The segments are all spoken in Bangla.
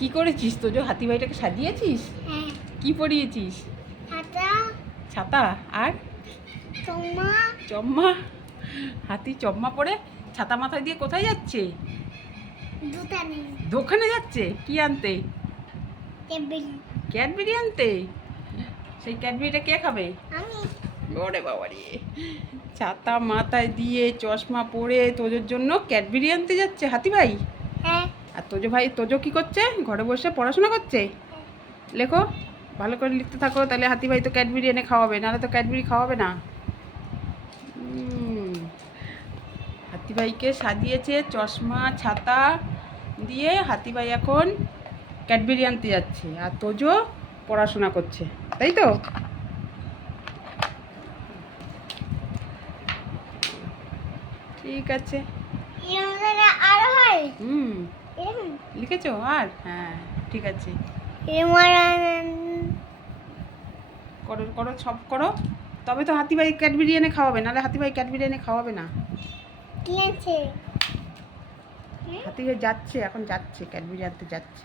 কি করেছিস তোজো? হাতি ভাইটাকে সাজিয়েছিস? হ্যাঁ। কি পরিয়েছিস? ছাতা। ছাতা আর চম্মা। চম্মা। হাতি চম্মা পরে ছাতা মাথায় দিয়ে কোথায় যাচ্ছে? জুতা নেই। দোকানে যাচ্ছে কি আনতে? টেবিল। ক্যাডবেরি আনতে। সেই ক্যাডবেরিটা কে খাবে? আমি। ওরে বাবা রে, ছাতা মাথায় দিয়ে চশমা পরে তোজোর জন্য ক্যাডবেরি আনতে যাচ্ছে হাতি ভাই। হ্যাঁ। আর তোজো কি করছে? ঘরে বসে পড়াশোনা করছে। লেখো, ভালো করে লিখতে থাকো, তাহলে হাতি ভাই তো ক্যাডবেরি এনে খাওয়াবে, নাহলে তো ক্যাডবেরি খাওয়াবে না। হাতি ভাইকে সাজিয়েছে চশমা ছাতা দিয়ে। হাতি ভাই এখন ক্যাডবেরি আনতে যাচ্ছে, আর তোজো পড়াশোনা করছে, তাই তো? ঠিক আছে। এরকম আর হয়। এরকম। লিখেছো আর? হ্যাঁ ঠিক আছে, করো করো সব করো, তবে তো হাতি ভাই ক্যাডবেরি এনে খাওয়াবে, নাহলে হাতি ভাই ক্যাডবেরি এনে খাওয়াবে না। কি আছে? হাতি ভাই যাচ্ছে, এখন যাচ্ছে ক্যাডবেরি আনতে যাচ্ছে।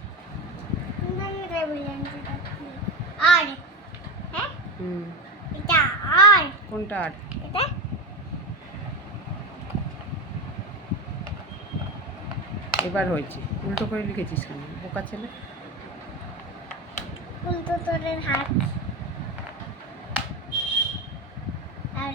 আর হ্যাঁ হুম। এটা আর কোনটা আর? এটা এবার হয়েছে। উল্টো করে লিখেছিস কেন বোকা ছেলে? উল্টো তোরের হাত আর